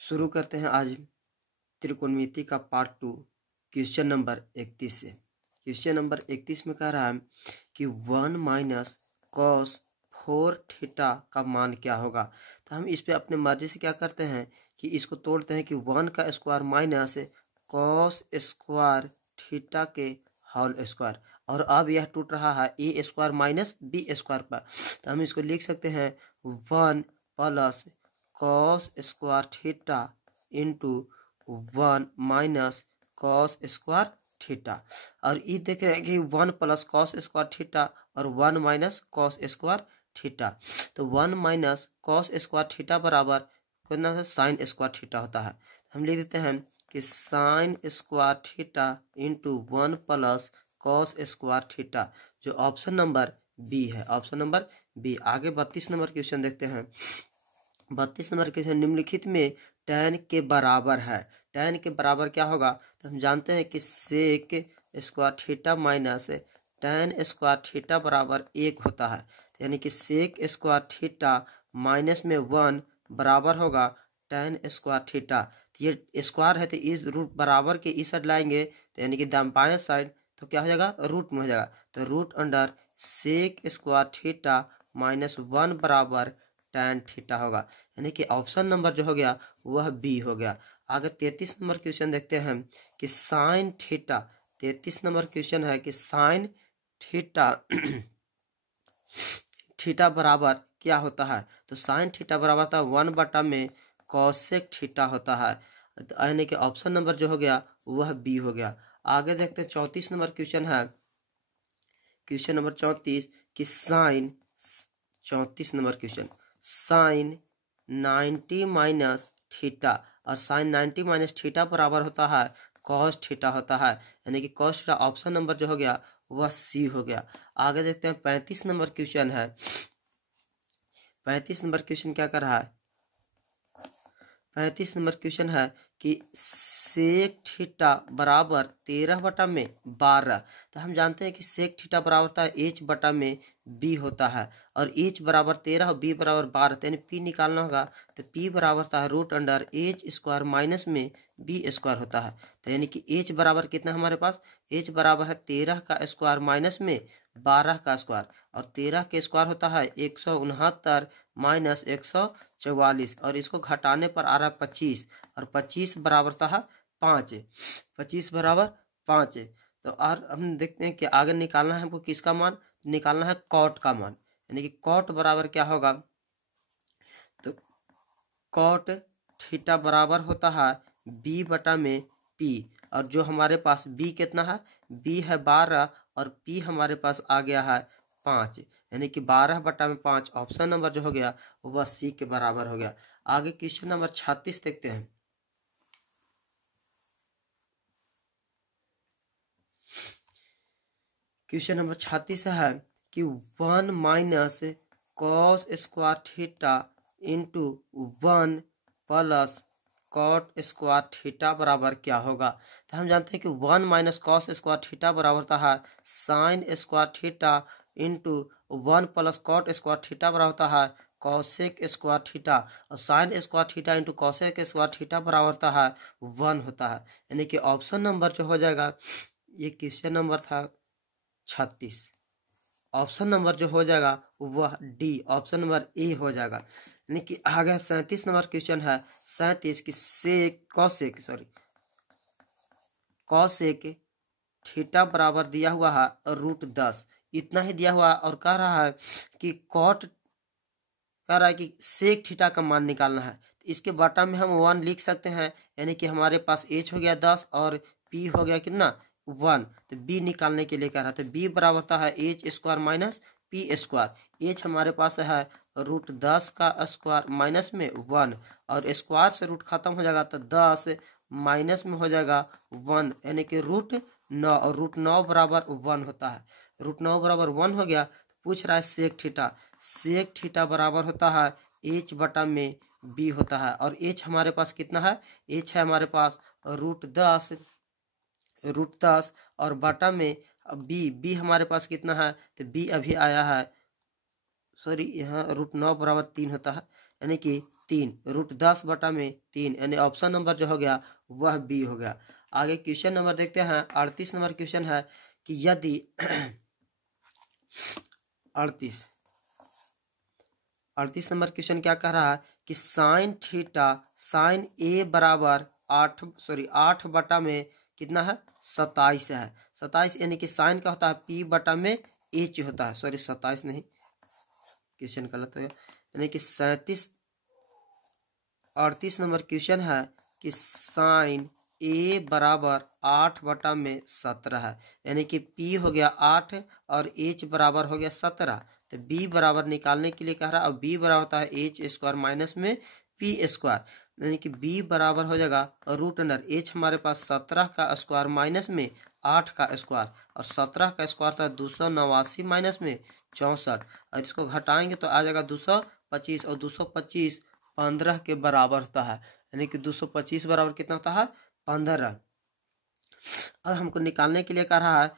शुरू करते हैं आज त्रिकोणमिति का पार्ट 2 क्वेश्चन नंबर 31 से। क्वेश्चन नंबर 31 में कह रहा है कि 1 माइनस कॉस 4 थीटा का मान क्या होगा। तो हम इस पे अपने मर्जी से क्या करते हैं कि इसको तोड़ते हैं कि 1 का square minus cos square theta के होल स्क्वायर, और अब यह टूट रहा है ए स्क्वायर माइनस बी स्क्वायर पर। तो हम इसको लिख सकते हैं 1 plus cos square theta into 1 minus cos square theta. और ये देख रहे हैं कि 1 प्लस कॉस स्क्वायर थीटा और 1 माइनस कॉस स्क्वायर थीटा। तो 1 माइनस कॉस स्क्वायर थीटा बराबर कितना है, साइन स्क्वायर थीटा होता है। हम लिख देते हैं कि sign square theta into 1 plus cos square theta, जो ऑप्शन नंबर बी है, ऑप्शन नंबर बी। आगे 32 नंबर क्वेश्चन देखते हैं। 32 नंबर क्वेश्चन, निम्नलिखित में tan के बराबर है। tan के बराबर क्या होगा, तो हम जानते हैं कि sec square theta minus tan square theta बराबर 1 होता है। तो यानी कि सेक स्क्वायर थीटा माइनस में 1 बराबर होगा tan स्क्वायर थीटा। तो ये स्क्वायर है तो इस रूट बराबर के इस साइड लाएंगे, तो यानी कि दाएं साइड तो क्या हो जाएगा, रूट में हो जाएगा। तो root under sec square theta minus 1 बराबर tan थीटा होगा। यानी कि ऑप्शन नंबर जो हो गया वह बी हो गया। आगे 33 नंबर क्वेश्चन देखते हैं कि साइन थीटा। 33 नंबर क्वेश्चन है कि साइन थीटा थीटा बराबर क्या होता है। तो साइन थीटा बराबर था 1 बटा में कॉसेक थीटा होता है। तो यानी कि ऑप्शन नंबर जो हो गया वह बी हो गया। आगे देखते हैं 34 नंबर क्वेश्चन है। क्वेश्चन नंबर 34 कि sine 34 number question, sine 90 minus theta, और साइन 90 माइनस थीटा बराबर होता है कॉस थीटा होता है। यानी कि कॉस थीटा ऑप्शन नंबर जो हो गया वह सी हो गया। आगे देखते हैं 35 नंबर क्वेश्चन है। 35 नंबर क्वेश्चन क्या कर रहा है, 35 नंबर क्वेश्चन है कि सेक थीटा बराबर 13 बटा में 12। तो हम जानते हैं कि सेक थीटा बराबर होता है एच बटा में बी होता है, और एच बराबर 13 और बी बराबर 12, तो यानी पी निकालना होगा। तो पी बराबर होता है root under H square minus में बी स्क्वायर होता है। तो यानी कि एच बराबर कितना हमारे पास, एच बराबर है 13 का स्क्वायर माइनस में 12 का स्क्वायर, और 13 के स्क्वायर होता है 169 माइनस 144, और इसको घटाने पर आ रहा है 25, और 25 बराबर था 5, 25 बराबर 5। तो और हम देखते हैं कि आगे निकालना है हमको किसका मान, निकालना है कॉट का मान। यानी कि कॉट बराबर क्या होगा, तो कॉट थीटा बराबर होता है बी बटा में पी, और जो हमारे पास बी कितना है, बी है 12 और पी हमारे पास आ गया है 5, यानी कि 12 बटा में 5 ऑप्शन नंबर जो हो गया वह सी के बराबर हो गया। आगे क्वेश्चन नंबर 36 देखते हैं। क्वेश्चन नंबर 36 है कि 1 minus cos square theta into 1 plus cot square theta बराबर क्या होगा। तो हम जानते हैं कि 1 माइनस कॉस स्क्वायर थीटा बराबर होता है sine square theta into 1 plus cot square theta बराबर होता है कॉसेक स्क्वायर थीटा, और sine square theta into cosec square theta बराबर होता है 1 होता है। यानी कि ऑप्शन नंबर जो हो जाएगा, ये क्वेश्चन नंबर था 36, ऑप्शन नंबर जो हो जाएगा वह डी, ऑप्शन नंबर ए हो जाएगा। यानी कि आगे 37 नंबर क्वेश्चन है। 37 की सेक कॉसेक थीटा बराबर दिया हुआ है रूट 10, इतना ही दिया हुआ है, और कह रहा है कि कॉट कह रहा है कि सेक थीटा का मान निकालना है। तो इसके बॉटम में हम 1 लिख सकते हैं, यानी कि हमारे पास एच हो गया 10 और पी हो गया कितना 1। तो बी निकालने के लिए कह रहा है, तो बी बराबर होता है H square minus P square. H हमारे पास है रूट 10 का स्क्वायर माइनस में 1, और स्क्वायर से रूट खत्म हो जाएगा तो 10 माइनस में हो जाएगा 1, यानी कि रूट 9, और रूट 9 बराबर 1 होता है। रूट 9 बराबर 1 हो गया। पूछ रहा है सेक थीटा, सेक थीटा बराबर होता है एच बटा में बी होता है, और एच हमारे पास कितना है, एच है हमारे पास रूट 10 और बटा में बी हमारे पास कितना है, तो बी अभी आया है, सॉरी यहाँ रूट 9 बराबर 3 होता है, यानी कि 3, √10/3, यानी ऑप्शन नंबर जो हो गया वह बी हो गया। आगे क्वेश्चन नंबर देखते हैं। 38 नंबर क्वेश्चन है कि यदि 38 नंबर क्वेश्चन क्या कह रहा है कि साइन ए बराबर 8 कितना है 27 है। 27 यानी कि साइन का होता है P/H होता है। 27 नहीं, क्वेश्चन गलत हो गया। यानी कि 38 नंबर क्वेश्चन है कि साइन ए बराबर 8/17 है, यानी कि P हो गया 8 और H बराबर हो गया 17। तो B बराबर निकालने के लिए कह रहा है, और B बराबर होता है H² माइनस में P², यानी कि B बराबर हो जाएगा √H हमारे पास 17 का स्क्वायर माइनस में 8 का स्क्वायर, और 17 का स्क्वायर था 289 माइनस में 64, और इसको घटाएंगे तो आ जाएगा 225, और 225 15 के बराबर होता है, यानी कि 225 बराबर कितना होता है 15। और हमको निकालने के लिए कह रहा है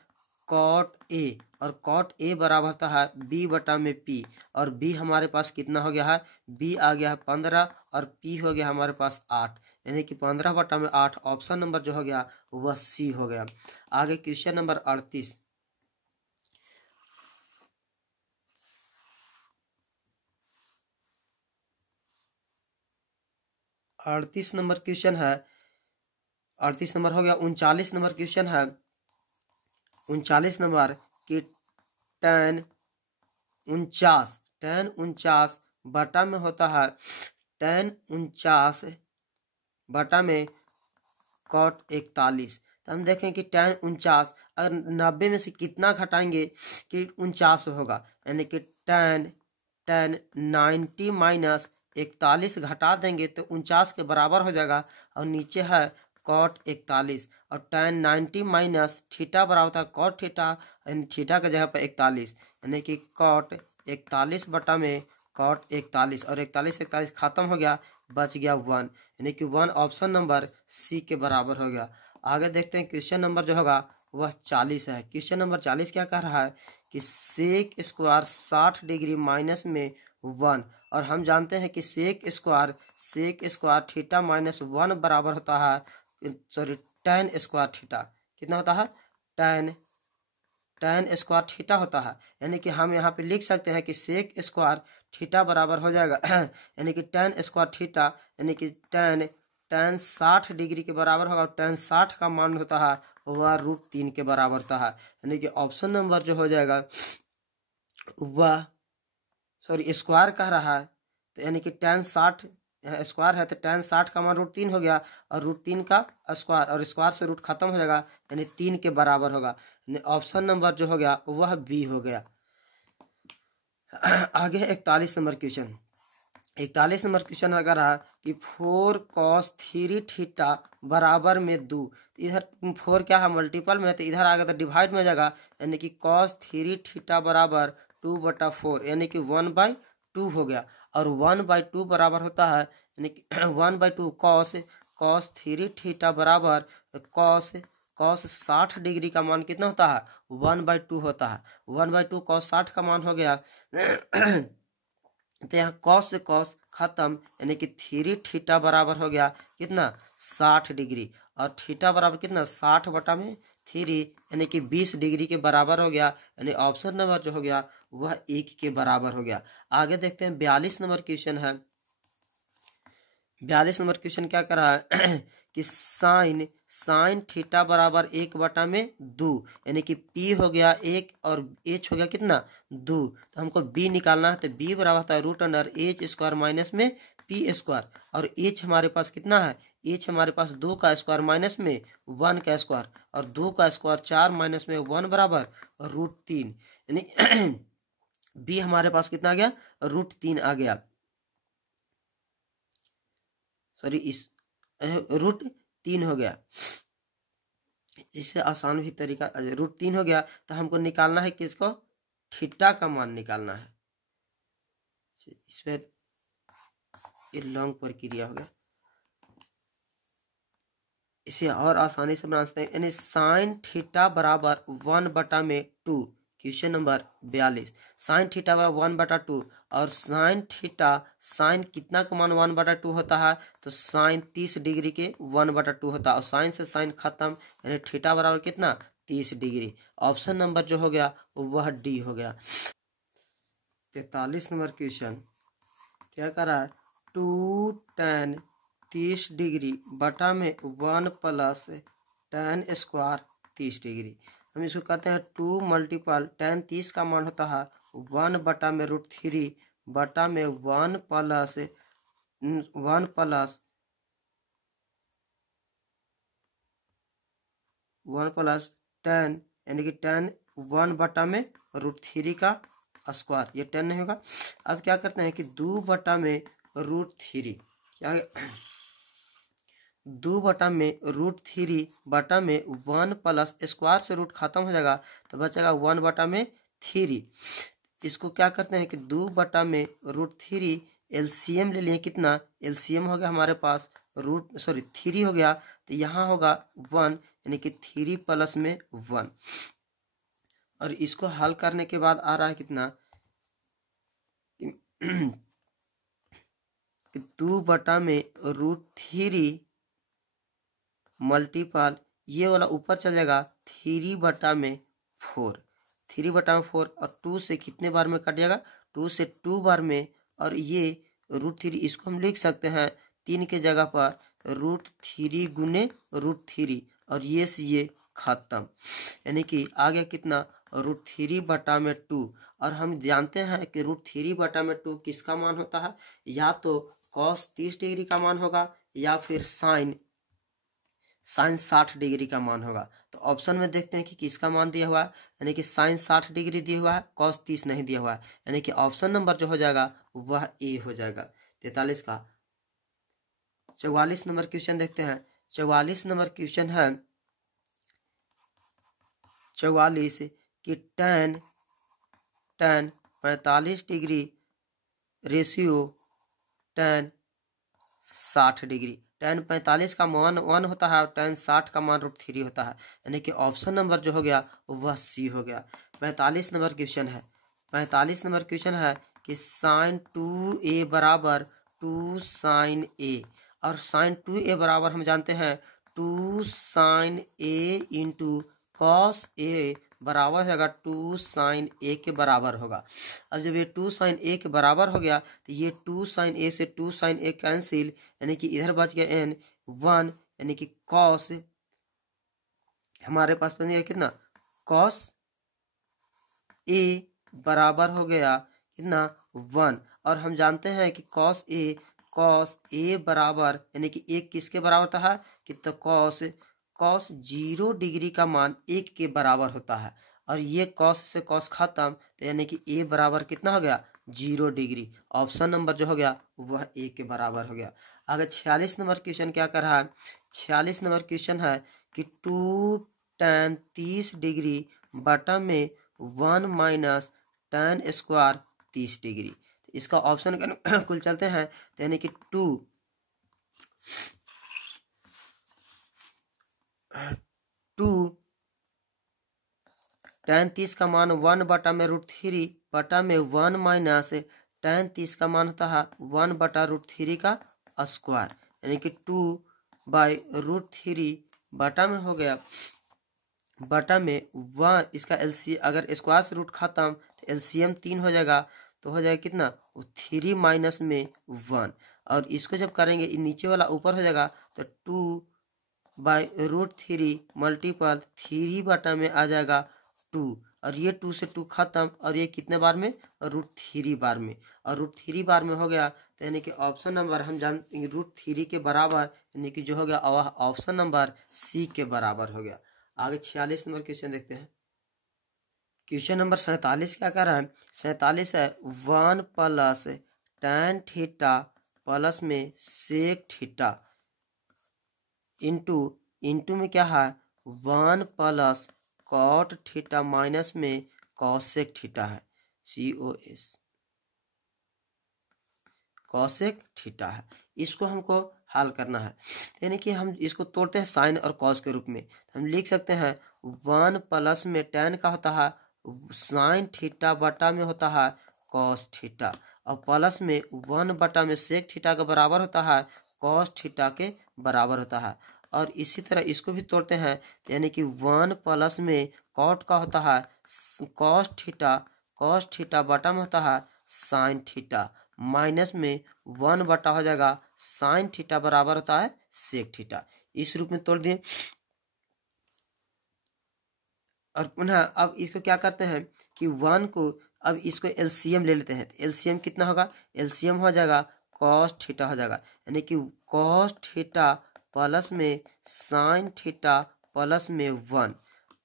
कॉट ए, और कॉट ए बराबर होता है B/P, और B हमारे पास कितना हो गया है, B आ गया है 15 और P हो गया हमारे पास 8, यानी कि 15/8। ऑप्शन नंबर जो हो गया वह सी हो गया। आगे क्वेश्चन नंबर 38। 38 नंबर क्वेश्चन है, 38 नंबर हो गया। 39 नंबर क्वेश्चन है, 39 नंबर कि tan 49 बटा में होता है tan 49 बटा में cot 41। तो हम देखें कि tan 49 अगर 90 में से कितना घटाएंगे कि 49 होगा, यानी कि tan 90 माइनस 41 घटा देंगे तो 49 के बराबर हो जाएगा, और नीचे है cot 41, और tan 90 माइनस थीटा बराबर होता है cot थीटा, यानी थीटा के जगह पर 41, यानी कि cot 41 बटा में cot 41, और 41 खत्म हो गया, बच गया 1, यानी कि 1 ऑप्शन नंबर सी के बराबर हो गया। आगे देखते हैं क्वेश्चन नंबर जो होगा वह 40 है। क्वेश्चन नंबर 40 क्या कह रहा है कि सेक स्क्वायर 60 डिग्री माइनस में 1, और हम जानते हैं कि सेक स्क्वायर थीटा माइनस 1 बराबर होता है tan स्क्वायर थीटा। कितना होता है tan स्क्वायर थीटा होता है, यानी कि हम यहाँ पे लिख सकते हैं कि सेक स्क्वायर थीटा बराबर हो जाएगा यानी कि tan स्क्वायर थीटा, यानी कि tan 60 डिग्री के बराबर होगा, tan 60 का मान होता है वह √3 के बराबर होता है, यानी कि ऑप्शन नंबर जो हो जाएगा वह स्क्वायर कह रहा है, तो यानी कि tan 60 स्क्वायर है तो tan 60 का मान √3 हो गया, और √3 का स्क्वायर, और स्क्वायर से रूट खत्म हो जाएगा, यानी 3 के बराबर होगा, यानी ऑप्शन नंबर जो हो गया वह बी हो गया। आगे 41 नंबर क्वेश्चन। 41 नंबर क्वेश्चन अगर रहा कि 4 cos 3 थीटा बराबर में 2, तो इधर 4 क्या है मल्टीपल में है, तो इधर आएगा तो डिवाइड में हो जाएगा, यानी कि cos 3 थीटा बराबर 2/4, यानी कि 1/2 हो गया, और 1/2 बराबर होता है, यानी कि 1/2 cos 3 थीटा बराबर cos 60 डिग्री का मान कितना होता है 1/2 होता है। 1/2 cos 60 का मान हो गया तो यहाँ cos से cos खत्म, यानी कि 3 थीटा बराबर हो गया कितना 60 डिग्री, और थीटा बराबर कितना 60/3, यानी कि 20 डिग्री के बराबर हो गया, यानी ऑप्शन नंबर जो हो गया वह 1 के बराबर हो गया। आगे देखते हैं 42 नंबर क्वेश्चन है। 42 नंबर क्वेश्चन क्या कर रहा है कि साइन थीटा बराबर 1/2, यानी कि P हो गया 1 और H हो गया कितना 2, तो हमको B निकालना है, तो B बराबर होता है √H² माइनस में P², और H हमारे पास कितना है, H हमारे पास 2 का स्क्वायर माइनस में 1 का स्क्वायर, और 2 का स्क्वायर 4 माइनस में 1 बराबर √3, यानी B हमारे पास कितना आ गया √3 आ गया, इस √3 हो गया। इससे आसान भी तरीका √3 हो गया, तो हमको निकालना है किसको थीटा का मान निकालना है। इसमें ये लॉन्ग प्रक्रिया हो गया, इसे और आसानी से बना सकते हैं, यानी साइन थीटा बराबर 1/2 क्वेश्चन नंबर 42, साइन थीटा बराबर 1/2 और साइन थीटा साइन कितना का मान 1/2 होता है, तो साइन 30 डिग्री के 1/2 होता है और साइन से साइन खत्म, यानी थीटा बराबर कितना 30 डिग्री। ऑप्शन नंबर जो हो गया वह डी हो गया। 43 नंबर क्वेश्चन क्या कर रहा है, 2 tan 30 डिग्री बटा में 1 प्लस tan स्क्वायर 30 डिग्री। हम इसको कहते हैं 2 मल्टीपल tan 30 का मान होता है 1 बटा में √3 बटा में 1 प्लस tan, यानी कि tan 1 बटा में √3 का स्क्वायर, ये 10 नहीं होगा। अब क्या करते हैं कि 2 बटा में √3 क्या 2 बटा में √3 बटा में 1 प्लस स्क्वायर से रूट खत्म हो जाएगा तो बचेगा 1 बटा में 3। इसको क्या करते हैं कि 2 बटा में √3 एलसीएम ले लिए, कितना एलसीएम हो गया हमारे पास 3 हो गया, तो यहाँ होगा 1, यानी कि 3 प्लस में 1। और इसको हल करने के बाद आ रहा है कितना 2 बटा में √3 मल्टीपल ये वाला ऊपर चल जाएगा 3 बटा में 4, 3 बटा में 4 और 2 से कितने बार में कट जाएगा 2 से 2 बार में, और ये √3 इसको हम लिख सकते हैं 3 के जगह पर √3 गुने √3 और ये से ये खत्म, यानी कि आ गया कितना √3 बटा में 2। और हम जानते हैं कि √3 बटा में 2 किसका मान होता है, या तो cos 30 डिग्री का मान होगा या फिर साइन 60 डिग्री का मान होगा। तो ऑप्शन में देखते हैं कि किसका मान दिया हुआ है, यानी कि साइन 60 डिग्री दिया हुआ है, cos 30 नहीं दिया हुआ है, यानी कि ऑप्शन नंबर जो हो जाएगा वह ए हो जाएगा 43 का। 44 नंबर क्वेश्चन देखते हैं। 44 नंबर क्वेश्चन है 44 कि tan 45 degree ratio tan 60 degree, tan 45 का मान 1 होता है और tan 60 का मान √3 होता है, यानी कि ऑप्शन नंबर जो हो गया वह सी हो गया। 45 नंबर क्वेश्चन है 45 नंबर क्वेश्चन है कि sin 2a बराबर 2 sin a, और sin 2a बराबर हम जानते हैं 2 sin a into cos a बराबर होगा 2 sin a के बराबर होगा। अब जब ये 2 sin a के बराबर हो गया तो ये 2 sin a से 2 sin a कैंसिल, यानी कि इधर बच गया n 1, यानी कि cos हमारे पास बन गया कितना cos a बराबर हो गया कितना 1, और हम जानते हैं कि cos a बराबर, यानी कि 1 किसके बराबर था कि तो cos 0 डिग्री का मान 1 के बराबर होता है, और ये cos से cos खत्म, तो यानी कि a बराबर कितना हो गया 0 डिग्री। ऑप्शन नंबर जो हो गया वह a के बराबर हो गया। आगे 46 नंबर क्वेश्चन क्या कर रहा है, 46 नंबर क्वेश्चन है कि 2 tan 30 डिग्री बटा में 1 माइनस tan स्क्वायर 30 डिग्री। तो इसका ऑप्शन कुल चलते हैं, तो यानी कि 2 tan 30 का मान 1 बटा में √3 बटा में 1 माइनस tan 30 का मान होता है 1 बटा √3 का स्क्वायर, यानी कि 2 बाई √3 बटा में हो गया बटा में 1, इसका एलसी अगर स्क्वायर से रूट खत्म तो एलसीएम 3 हो जाएगा, तो हो जाएगा कितना 3 माइनस में 1, और इसको जब करेंगे नीचे वाला ऊपर हो जाएगा तो 2 बाई √3 मल्टीपल 3 बटा में आ जाएगा 2, और ये 2 से 2 खत्म, और ये कितने बार में √3 बार में, और √3 बार में हो गया, तो यानी कि ऑप्शन नंबर हम जानते हैं √3 के बराबर, यानी कि जो हो गया ऑप्शन नंबर सी के बराबर हो गया। आगे 46 नंबर क्वेश्चन देखते हैं। क्वेश्चन नंबर 47 क्या कर रहा है, 47 है 1 प्लस tan थीटा प्लस में sec थीटा इंटू में क्या है 1 प्लस cot थीटा माइनस में cosec थीटा है, cosec थीटा है। इसको हमको हल करना है, यानी कि हम इसको तोड़ते हैं साइन और कॉस के रूप में, हम लिख सकते हैं 1 प्लस में tan का होता है साइन थीटा बटा में होता है कॉस थीटा, और प्लस में 1 बटा में सेक थीटा के बराबर होता है कॉस थीटा के बराबर होता है। और इसी तरह इसको भी तोड़ते हैं, यानी कि 1 प्लस में कॉट का होता है कॉस थीटा बटा में होता है साइन थीटा, माइनस में 1 बटा हो जाएगा साइन थीटा बराबर होता है सेक थीटा। इस रूप में तोड़ दिए। और पुनः अब इसको क्या करते हैं कि 1 को अब इसको एलसीएम ले लेते हैं। तो एलसीएम कितना होगा, एलसीएम हो जाएगा कॉस थीटा हो जाएगा, यानी कि कॉस थीटा प्लस में साइन थीटा प्लस में 1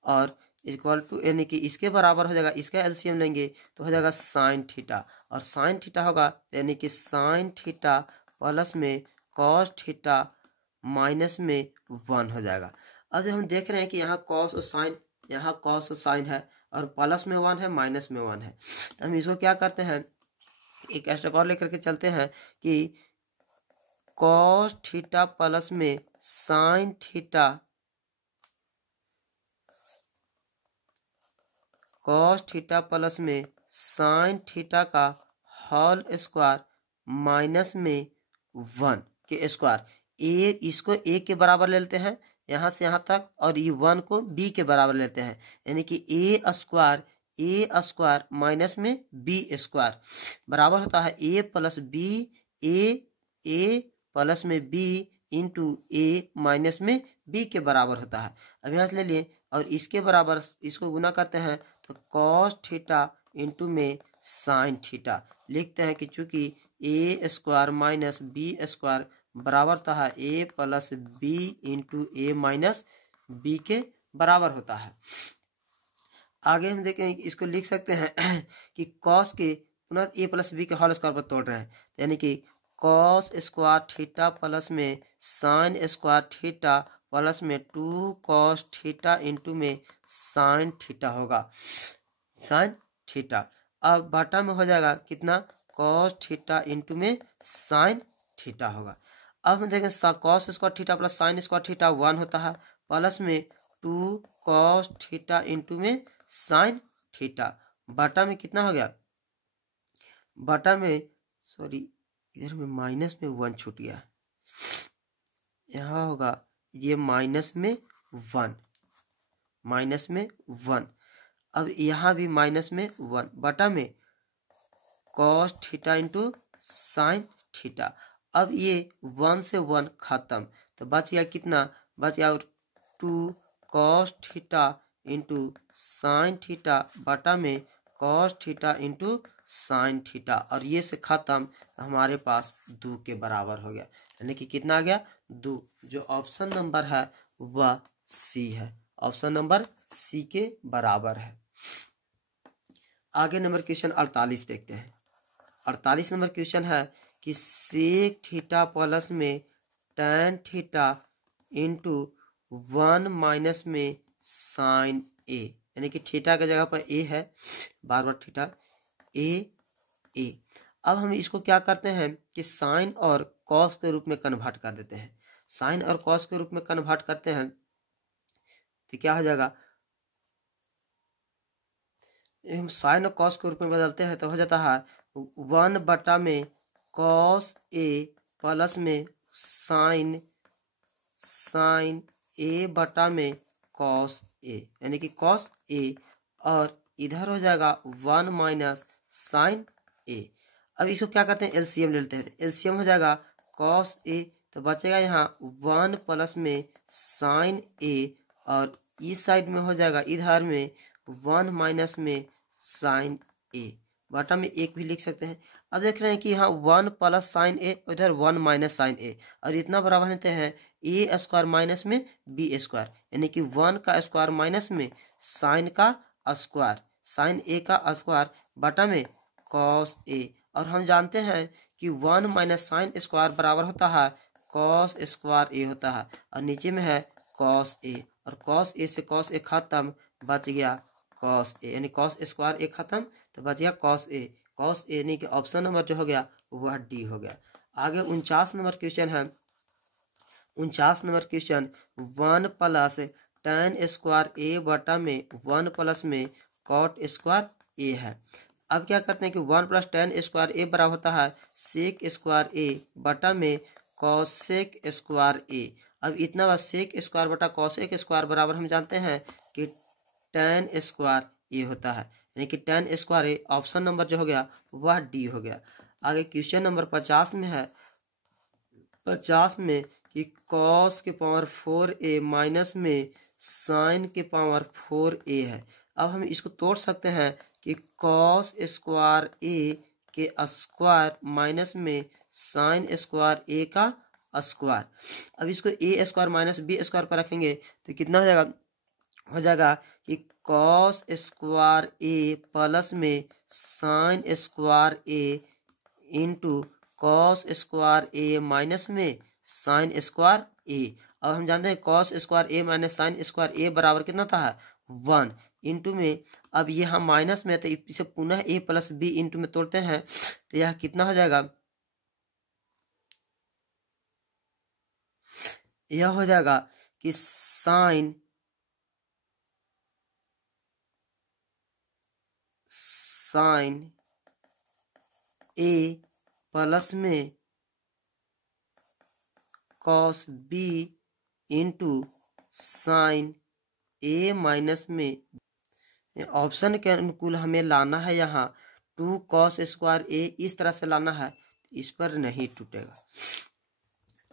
और इक्वल टू, यानी कि इसके बराबर हो जाएगा, इसका एलसीएम लेंगे तो हो जाएगा साइन थीटा, और साइन थीटा होगा यानी कि साइन थीटा प्लस में कॉस थीटा माइनस में 1 हो जाएगा। अब हम देख रहे हैं कि यहाँ कॉस और साइन, यहाँ कॉस और साइन है और प्लस में 1 है माइनस में 1 है। तो हम इसको क्या करते हैं, एक स्टेप और लेकर के चलते हैं कि कॉस थीटा प्लस में sine theta, cos theta plus में साइन थीटा का होल स्क्वायर माइनस में 1 के स्क्वायर, ए इसको ए के बराबर ले लेते हैं यहाँ से यहाँ तक, और ये 1 को बी के बराबर लेते हैं, यानी कि ए स्क्वायर माइनस में बी स्क्वायर बराबर होता है ए प्लस बी, ए प्लस में बी इंटू ए माइनस में बी के बराबर होता है। अब यहाँ से ले लिए और इसके बराबर इसको गुना करते हैं तो कॉस थीटा इंटू में साइन थीटा लिखते हैं कि चूंकि ए स्क्वायर माइनस बी स्क्वायर बराबर होता है ए प्लस बी इंटू ए माइनस बी के बराबर होता है। आगे हम देखें इसको लिख सकते हैं कि कॉस के पुनः ए प्लस बी के होल स्क्वायर पर तोड़ रहे हैं, यानी कि कॉस स्क्वायर थीटा प्लस में साइन स्क्वायर थीटा प्लस में 2 कॉस थीटा इंटू में साइन थीटा होगा, साइन थीटा। अब बटा में हो जाएगा कितना, कॉस थीटा इंटू में साइन थीटा होगा। अब हम देखें cos square theta plus sign square theta 1 होता है, प्लस में 2 कॉस थीटा इंटू में साइन थीटा, बटा में कितना हो गया, बटा में सॉरी इधर में माइनस में 1 छूट गया, यहाँ होगा ये माइनस में 1, अब यहाँ भी माइनस में 1 बटा में cos theta into sine theta. अब ये 1 से 1 खत्म, तो बच गया कितना, बच गया 2 cos theta into sine theta बटा में cos theta into sine theta, और ये से खत्म तो हमारे पास 2 के बराबर हो गया, यानी कि कितना आ गया 2। जो ऑप्शन नंबर है वह सी है, ऑप्शन नंबर सी के बराबर है। आगे नंबर क्वेश्चन 48 देखते हैं। 48 नंबर क्वेश्चन है कि सेक थीटा प्लस में tan थीटा इंटू 1 माइनस में साइन ए, यानी कि थीटा की जगह पर ए है, बार बार थीटा ए। अब हम इसको क्या करते हैं कि साइन और कॉस के रूप में कन्वर्ट कर देते हैं, साइन और कॉस के रूप में कन्वर्ट करते हैं तो क्या हो जाएगा, हम साइन और कॉस के रूप में बदलते हैं तो हो जाता है 1 बटा में कॉस ए प्लस में साइन ए बटा में कॉस ए, यानी कि कॉस ए, और इधर हो जाएगा 1 माइनस साइन ए। अब इसको क्या करते हैं, एलसीएम ले लेते हैं, एलसीएम हो जाएगा कॉस ए, तो बचेगा यहाँ 1 प्लस में साइन ए, और इस साइड में हो जाएगा इधर में 1 माइनस में साइन ए, बटा में 1 भी लिख सकते हैं। अब देख रहे हैं कि यहाँ 1 प्लस साइन ए, उधर 1 माइनस साइन ए, और इतना बराबर होते हैं ए स्क्वायर माइनस में बी स्क्वायर, यानी कि 1 का स्क्वायर माइनस में साइन का स्क्वायर, साइन ए का स्क्वायर बटा में कॉस ए, और हम जानते हैं कि 1 माइनस साइन स्क्वायर बराबर होता है कॉस स्क्वायर ए होता है, और नीचे में है कॉस ए, और कॉस ए से कॉस ए खत्म, बच गया कॉस ए, यानी कॉस स्क्वायर ए खत्म तो बच गया कॉस ए, यानी कि ऑप्शन नंबर जो हो गया वह डी हो गया। आगे 49 नंबर क्वेश्चन है। 49 number question 1 plus tan square A बटा में 1 प्लस में कॉट स्क्वायर ए है। अब क्या करते हैं कि 1 + tan स्क्वायर ए बराबर होता है सेक स्क्वायर ए बटा में कॉसेक स्क्वायर ए। अब इतना बार सेक स्क्वायर बटा कॉसेक स्क्वायर बराबर हम जानते हैं कि tan स्क्वायर ए होता है, यानी कि tan square A option number जो हो गया वह डी हो गया। आगे क्वेश्चन नंबर 50 में है, 50 में कि कॉस के पावर 4a माइनस में साइन के पावर 4a है। अब हम इसको तोड़ सकते हैं कि कॉस स्क्वायर ए के स्क्वायर माइनस में साइन स्क्वायर ए का स्क्वायर। अब इसको ए स्क्वायर माइनस बी स्क्वायर पर रखेंगे तो कितना हो जाएगा, हो जाएगा कि कॉस स्क्वायर ए प्लस में sine square A into cos square A minus में साइन स्क्वायर ए। अब हम जानते हैं cos square A minus sine square ए बराबर कितना था 1 इंटू में, अब ये हम माइनस में तो इसे पुनः ए प्लस बी इंटू में तोड़ते हैं तो यह कितना हो जाएगा, यह हो जाएगा कि साइन ए प्लस में कॉस बी इंटू साइन ए माइनस में, ऑप्शन के अनुकूल हमें लाना है यहाँ 2 कॉस स्क्वायर ए, इस तरह से लाना है, इस पर नहीं टूटेगा।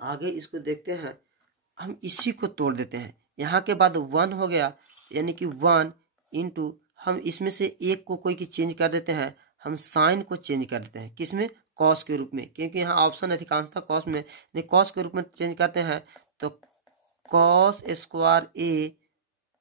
आगे इसको देखते हैं, हम इसी को तोड़ देते हैं, यहाँ के बाद 1 हो गया यानी कि 1 इंटू हम इसमें से एक को कोई की चेंज कर देते हैं, हम साइन को चेंज कर देते हैं किसमें, कॉस के रूप में, क्योंकि यहाँ ऑप्शन अधिकांशतः कॉस में, यानी कॉस के रूप में चेंज करते हैं तो कॉस स्क्वायर ए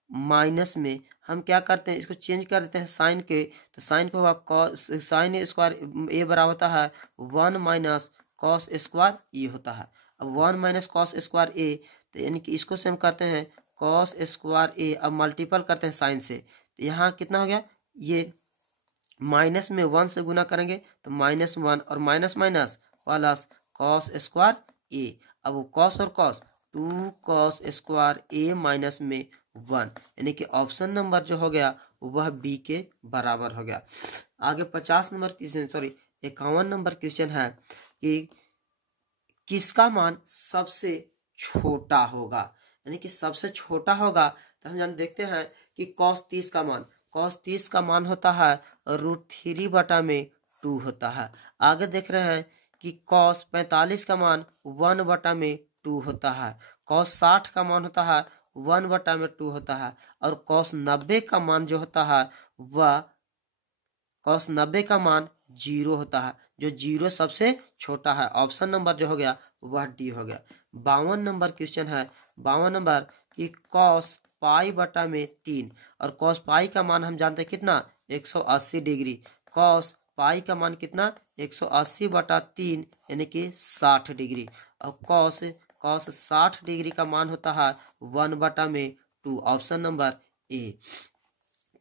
माइनस में हम क्या करते हैं इसको चेंज कर देते हैं साइन के, तो साइन को होगा कॉस साइन स्क्वायर ए बराबर होता है 1 माइनस कॉस स्क्वायर ए होता है। अब 1 माइनस कॉस स्क्वायर ए, तो यानी कि इसको से हम करते हैं कॉस स्क्वायर ए, अब मल्टीपल करते हैं साइन से, तो यहाँ कितना हो गया, ये माइनस में 1 से गुना करेंगे तो -1 और minus minus plus cos square A. अब वो कॉस और cos 2 cos square A minus में 1, यानी कि ऑप्शन नंबर जो हो गया वह बी के बराबर हो गया। आगे 50 number question, sorry 51 number question है कि किसका मान सबसे छोटा होगा, यानी कि सबसे छोटा होगा, तो हम जान देखते हैं कि कॉस 30 का मान, कॉस 30 का मान होता है √3 बटा में 2 होता है। आगे देख रहे हैं कि कॉस 45 का मान 1 बटा में 2 होता है, कॉस 60 का मान होता है 1 बटा में 2 होता है, और कॉस 90 का मान जो होता है वह कॉस 90 का मान 0 होता है, जो 0 सबसे छोटा है। ऑप्शन नंबर जो हो गया वह डी हो गया। 52 नंबर क्वेश्चन है, 52 नंबर कि कॉस पाई बटा में 3, और कॉस पाई का मान हम जानते हैं कितना 180 डिग्री, कॉस पाई का मान कितना 180 बटा 3 यानी कि 60 डिग्री, और कॉस 60 डिग्री का मान होता है 1 बटा में 2, option number A.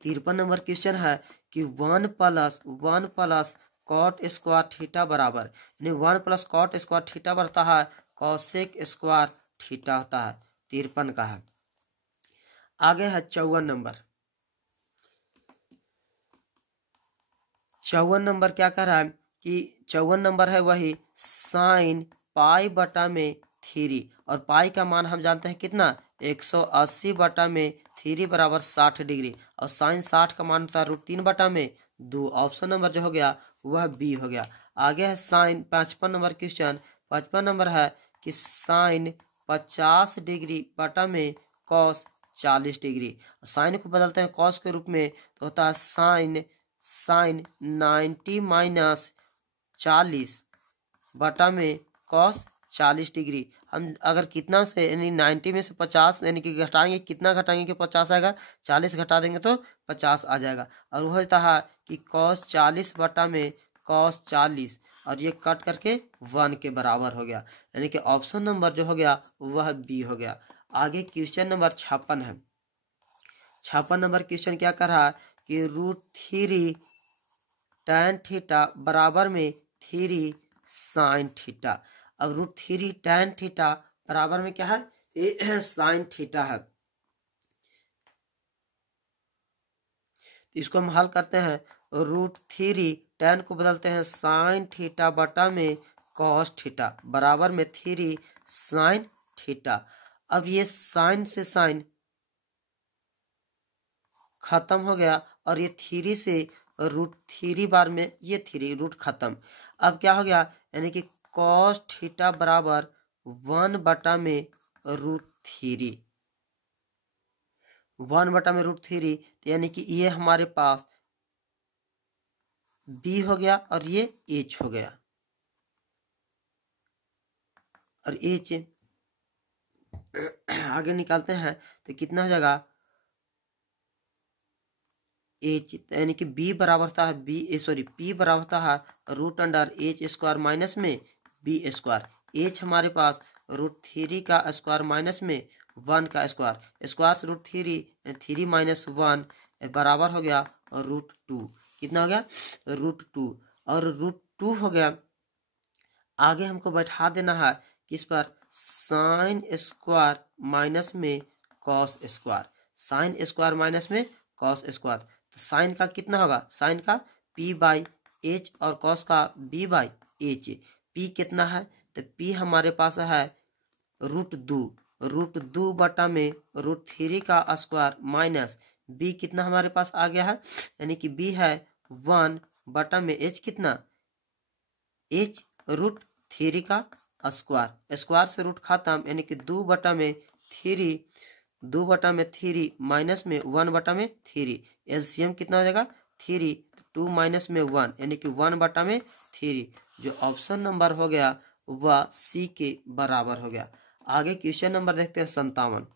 53 number question है कि 1 प्लस कॉट स्क्वायर थीटा बराबर, यानी 1 प्लस कॉट स्क्वायर थीटा बढ़ता है कॉसेक स्क्वायर थीटा होता है, 53 का है। आगे है 54 नंबर, 54 नंबर क्या कह रहा है कि 54 नंबर है वही साइन पाई बटा में 3, और पाई का मान हम जानते हैं कितना 180 बटा में 3 बराबर 60 डिग्री, और साइन 60 का मान होता है √3 बटा में 2, ऑप्शन नंबर जो हो गया वह बी हो गया। आगे है साइन 55 नंबर क्वेश्चन, 55 नंबर है कि साइन 50 डिग्री बटा में कॉस 40 डिग्री, साइन को बदलते हैं कॉस के रूप में तो होता है साइन 90 माइनस 40 बटा में कॉस 40 डिग्री। हम अगर कितना से यानी 90 में से 50 यानी कि घटाएंगे, कितना घटाएंगे कि 50 आएगा, 40 घटा देंगे तो 50 आ जाएगा, और वह होता है कि कॉस 40 बटा में कॉस 40, और ये कट करके 1 के बराबर हो गया, यानी कि ऑप्शन नंबर जो हो गया वह बी हो गया। आगे क्वेश्चन नंबर 56 है, 56 नंबर क्वेश्चन क्या कर रहा है कि √3 tan थीटा बराबर में 3 साइन थीटा। अब √3 tan थीटा बराबर में क्या है, ये साइन थीटा है, इसको हम हल करते हैं, √3 tan को बदलते हैं साइन थीटा बटा में कॉस थीटा बराबर में 3 साइन थीटा। अब ये साइन से साइन खत्म हो गया और ये 3 से √3 बार में ये 3 रूट खत्म। अब क्या हो गया, यानी कि कॉस थीटा बराबर 1 बटा में √3, 1 बटा में √3, यानी कि ये हमारे पास b हो गया और ये h हो गया। और h आगे निकालते हैं तो कितना हो जाएगा, h यानी कि b बराबर होता है p बराबर होता है √h² माइनस में b²। h हमारे पास √3 का स्क्वायर माइनस में 1 का स्क्वायर, स्क्वायर से √3 3 माइनस 1 बराबर हो गया √2। कितना हो गया, √2। और √2 हो गया। आगे हमको बैठा देना है किस पर, साइन स्क्वायर माइनस में cos square, sine square minus में कॉस स्क्वायर। तो साइन का कितना होगा, साइन का p/h और कॉस का b/h। p कितना है, तो p हमारे पास है √2 बटा में √3 का स्क्वायर माइनस b कितना हमारे पास आ गया है, यानी कि b है 1 बटा में h कितना, h √3 का स्क्वायर, स्क्वायर से रूट खत्म, यानी कि 2 बटा में 3 माइनस में 1 बटा में 3, एलसीएम कितना हो जाएगा 3, 2 माइनस में 1 यानी कि 1 बटा में 3। जो ऑप्शन नंबर हो गया वह सी के बराबर हो गया। आगे क्वेश्चन नंबर देखते हैं 57।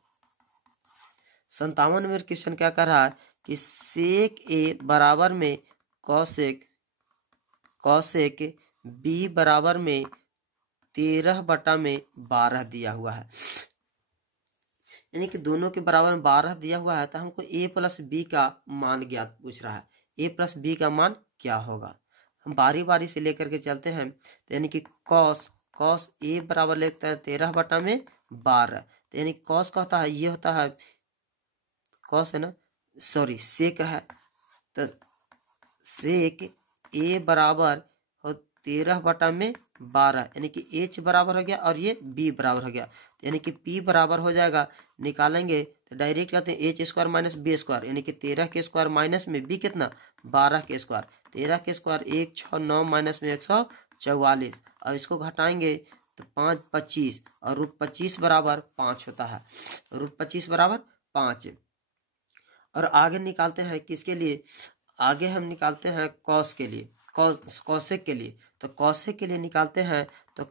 57 नंबर क्वेश्चन क्या कर रहा है कि सेक ए बराबर में कॉसेक बी बराबर में 13 बटा में 12 दिया हुआ है, यानी कि दोनों के बराबर में 12 दिया हुआ है। तो हमको a प्लस बी का मान ज्ञात पूछ रहा है, a प्लस बी का मान क्या होगा। हम बारी बारी से लेकर के चलते हैं। तो यानी कि कॉस a बराबर लेता है 13 बटा में 12, तो यानी कॉस का होता है, ये होता है कॉस है ना, सॉरी सेक है, तो सेक a बराबर 13 बटा में 12, यानी कि h बराबर हो गया और ये b बराबर हो गया, यानी कि p बराबर हो जाएगा, निकालेंगे तो डायरेक्ट करते हैं h² माइनस b², यानी कि 13 के स्क्वायर माइनस में b कितना 12 के स्क्वायर, 13 के स्क्वायर 169 माइनस में 144, और इसको घटाएंगे तो 5 25 और √25 बराबर 5 होता है, √25 बराबर 5। और आगे निकालते हैं किसके लिए, आगे हम निकालते हैं कॉस के लिए, कॉसेक के लिए। तो कॉसेक के लिए निकालते हैं तो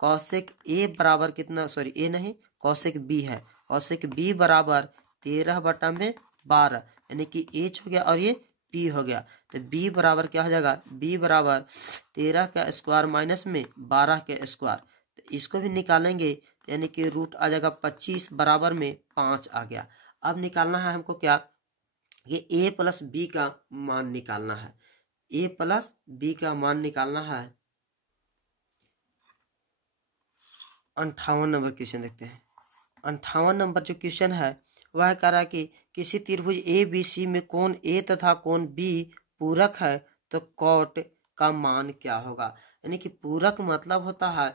कॉसेक ए बराबर कितना, सॉरी ए नहीं, कॉसेक बी है, कॉसेक बी बराबर 13 बटा में 12, यानी कि एच हो गया और ये पी हो गया। तो बी बराबर क्या हो जाएगा, बी बराबर 13 का स्क्वायर माइनस में 12 के स्क्वायर, तो इसको भी निकालेंगे यानी कि रूट आ जाएगा 25 बराबर में 5 आ गया। अब निकालना है हमको क्या, ये a प्लस बी का मान निकालना है, a प्लस बी का मान निकालना है। 58 नंबर क्वेश्चन देखते हैं। 58 नंबर जो क्वेश्चन है वह कह रहा है कि किसी त्रिभुज ए बी सी में कोण ए तथा कोण बी पूरक है तो कॉट का मान क्या होगा। यानी कि पूरक मतलब होता है,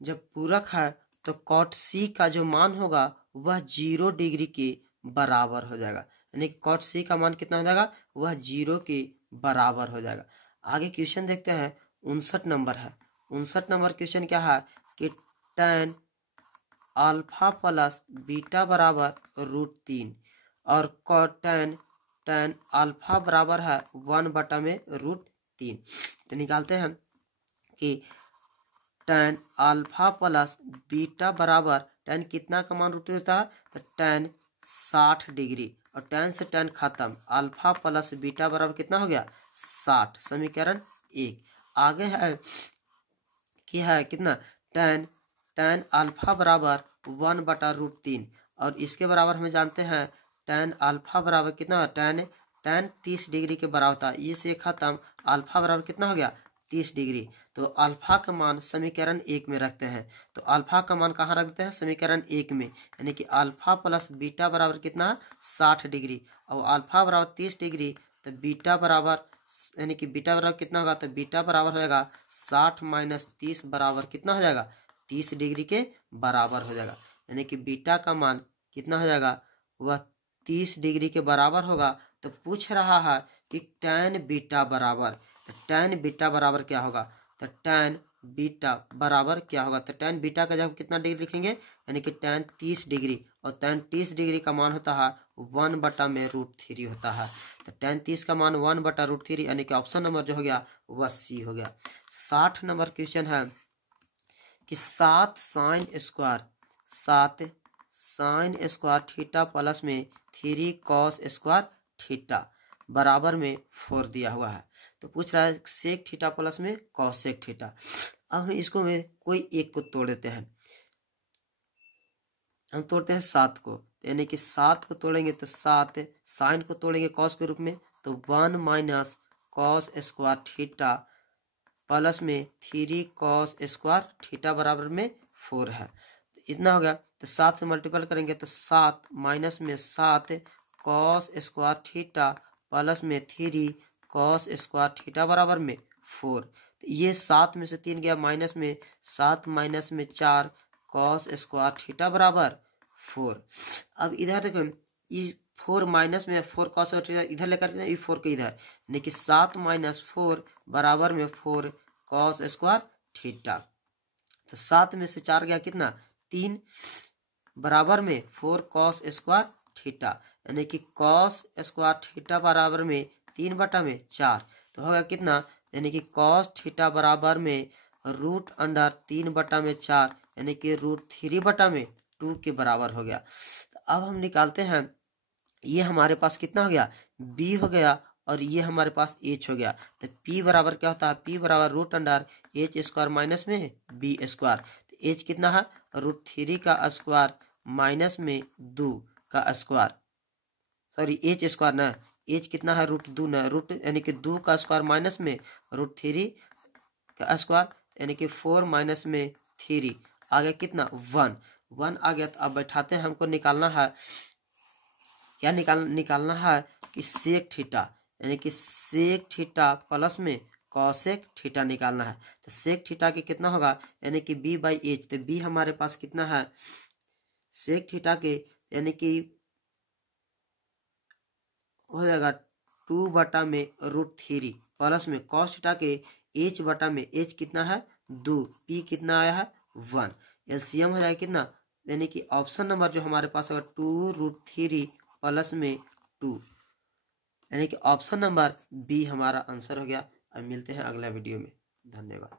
जब पूरक है तो कॉट सी का जो मान होगा वह 0 डिग्री के बराबर हो जाएगा, यानी कि कॉट सी का मान कितना हो जाएगा, वह 0 के बराबर हो जाएगा। आगे क्वेश्चन देखते हैं 59 नंबर है। 59 नंबर क्वेश्चन क्या है कि tan अल्फा प्लस बीटा बराबर √3 और tan अल्फा बराबर है 1 बटा में √3। तो निकालते हैं कि tan अल्फा प्लस बीटा बराबर, tan कितना का मान √3 होता है, तो tan 60 डिग्री, और tan से tan खत्म, अल्फा प्लस बीटा बराबर कितना हो गया 60, समीकरण 1। आगे है कि है कितना tan अल्फा बराबर 1 बटा √3, और इसके बराबर हमें जानते हैं tan अल्फा बराबर कितना, tan 30 डिग्री के बराबर था, ये से खत्म, अल्फा बराबर कितना हो गया 30 डिग्री। तो अल्फा का मान समीकरण 1 में रखते हैं। तो अल्फा का मान कहाँ रखते हैं? समीकरण 1 में, यानी कि अल्फा प्लस बीटा बराबर कितना? 60 डिग्री। और अल्फा बराबर 30 डिग्री, तो बीटा बराबर, यानी कि बीटा बराबर कितना होगा? तो बीटा बराबर हो जाएगा 60 माइनस 30 बराबर कितना हो जाएगा? 30 डिग्री के बराबर हो जाएगा। यानी कि बीटा का मान कितना हो जाएगा? वह 30 डिग्री के बराबर होगा। तो पूछ रहा है कि tan बीटा बराबर, तो tan बीटा बराबर क्या होगा? तो tan बीटा बराबर क्या होगा? तो tan बीटा का जब कितना डिग्री लिखेंगे, यानी कि tan 30 डिग्री, और tan 30 डिग्री का मान होता है 1/√3 होता है। तो tan 30 का मान 1/√3, यानी कि ऑप्शन नंबर जो हो गया वह सी हो गया। 60 नंबर क्वेश्चन है कि 7 साइन स्क्वायर थीटा प्लस में 3 कॉस स्क्वायर थीटा बराबर में 4 दिया हुआ है। तो पूछ रहा है सेक थीटा प्लस में कॉसेक थीटा। अब हम इसको में कोई एक को तोड़ देते हैं। हम तोड़ते हैं 7 को, यानी कि 7 को तोड़ेंगे तो 7, साइन को तोड़ेंगे कॉस के रूप में, तो 1 minus cos square theta plus में 3 कॉस स्क्वायर थीटा बराबर में 4 है। तो इतना हो गया। तो 7 से मल्टीपल करेंगे तो 7 माइनस में 7 कॉस स्क्वायर थीटा प्लस में 3 कॉस स्क्वायर थीटा बराबर में 4। तो ये 7 में से 3 गया माइनस में, 7 माइनस में 4 कॉस स्क्वायर थीटा बराबर 4। अब इधर देखो, ये 4 माइनस में 4 कॉस इधर लेकर ये 4 के इधर, यानी कि 7 माइनस 4 बराबर में 4 कॉस स्क्वायर थीटा। तो 7 में से 4 गया कितना? 3, बराबर में 4 कॉस स्क्वायर थीटा, यानी कि कॉस स्क्वायर थीटा बराबर में 3/4। तो होगा कितना? यानी कि कॉस थीटा बराबर में √3/4, यानी कि √3/2 के बराबर हो गया। तो अब हम निकालते हैं, ये हमारे पास कितना हो गया? b हो गया, और ये हमारे पास h हो गया। तो p बराबर क्या होता है? p बराबर √h² माइनस में b²। तो h कितना है? √3 का स्क्वायर माइनस में 2 का स्क्वायर, सॉरी h² ना, h कितना है? √2 ना, रूट यानी कि 2 का स्क्वायर माइनस में √3 का स्क्वायर, यानी कि 4 माइनस में 3 आ गया कितना? 1 आ गया। तो अब बैठाते हैं, हमको निकालना है क्या? निकालना है कि सेक थीटा, यानी कि सेक थीटा प्लस में कॉसेक थीटा निकालना है। तो सेक थीटा के कितना होगा? यानी कि b/h। तो b हमारे पास कितना है? सेक थीटा के, यानी कि हो जाएगा 2/√3 प्लस में कॉस थीटा के h कितना है? 2, p कितना आया है? 1। एलसीएम हो जाएगा कितना? यानी कि ऑप्शन नंबर जो हमारे पास होगा 2√3 प्लस में 2, यानी कि ऑप्शन नंबर बी हमारा आंसर हो गया। अब मिलते हैं अगला वीडियो में। धन्यवाद।